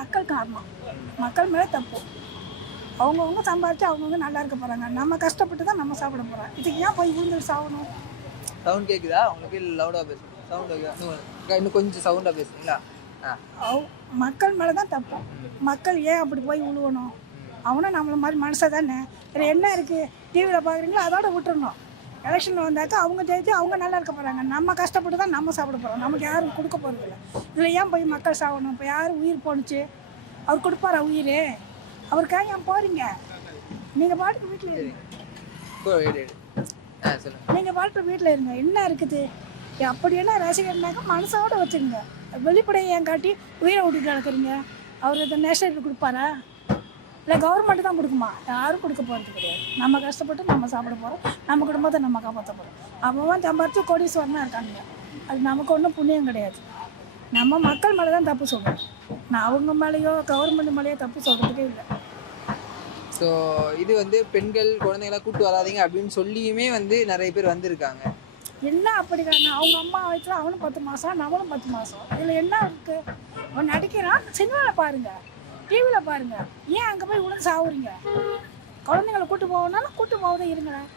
மக்கள் காரணம். மக்கள் மேலே தப்பு. அவங்கவுங்க சம்பாதிச்சு அவங்கவுங்க நல்லா இருக்க போகிறாங்க நம்ம கஷ்டப்பட்டு தான் நம்ம சாப்பிட போகிறோம் இதுக்கு ஏன் போய் விழுந்து சாகணும்? சவுண்ட் கேக்குதா? உங்களுக்கு லவுடா பேசுங்க. சவுண்ட் இன்னும் இன்னும் கொஞ்சம் சவுண்டா பேசுறீங்களா? ஆ. அவ் மக்கள் மேலே தான் தப்பு. மக்கள் ஏன் அப்படி போய் விழுவணும் அவனும் நம்மள மாதிரி மனுஷா தானே. என்ன இருக்குது டிவியில் பார்க்குறீங்களோ அதோட விட்டுறணும். எலெக்ஷனில் வந்தாக்கா அவங்க ஜெயிச்சு அவங்க நல்லா இருக்க போகிறாங்க நம்ம கஷ்டப்பட்டு தான் நம்ம சாப்பிட போகிறோம் நமக்கு யாரும் கொடுக்க போகிறது இல்லை. இதில் ஏன் போய் மக்கள் சாகணும்? இப்போ யார் உயிர் போணுச்சு? அவர் கொடுப்பாரா உயிர்? அவருக்காக ஏன் போகிறீங்க நீங்கள் பாட்டுக்கு வீட்டில் இருங்க. நீங்கள் பாட்டு வீட்டில் இருங்க. என்ன இருக்குது? அப்படி என்ன ரசிகர்னாக்கா மனசோட வச்சுருங்க. வெளிப்படையை ஏன் காட்டி உயிரை விட்டுட்டு நடக்கிறீங்க? அவர் இந்த நேஷனல் கொடுப்பாரா? இல்லை கவர்மெண்ட் தான் கொடுக்குமா? யாரும் கொடுக்க போகிறது கிடையாது. நம்ம கஷ்டப்பட்டு நம்ம சாப்பிட போகிறோம் நம்ம குடும்பத்தை நம்ம காப்பாற்ற போகிறோம் அப்போவும் சம்பாரிச்சு கோடீஸ்வரனாக இருக்காங்க அது நமக்கு ஒன்றும் புண்ணியம் கிடையாது. நம்ம மக்கள் மேலே தான் தப்பு சொல்கிறோம் நான் அவங்க மேலேயோ கவர்மெண்ட் மேலேயோ தப்பு சொல்கிறதுக்கே இல்லை. ஸோ இது வந்து பெண்கள் குழந்தைங்கள கூட்டு வராதீங்க அப்படின்னு சொல்லியுமே வந்து நிறைய பேர் வந்திருக்காங்க. என்ன அப்படி அவங்க அம்மா வயசுல அவனும் பத்து மாதம் நம்மளும் பத்து மாதம் இதில் என்ன இருக்கு? அவன் நடிக்கிறான் சினிமாவில் பாருங்க. டிவியில் பாருங்க. ஏன் அங்கே போய் உடனே சாவுறீங்க? குழந்தைங்கள கூட்டு போகணும்னாலும் கூட்டு போகவே இருங்களேன்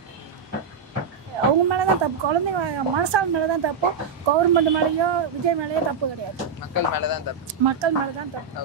அவங்க மேலே தான் தப்பு. குழந்தைங்க மனசால் மேலே தான் தப்பு. கவர்மெண்ட் மேலேயோ விஜய் மேலேயோ தப்பு கிடையாது. மக்கள் மேலே தான் தப்பு. மக்கள் மேலே தான் தப்பு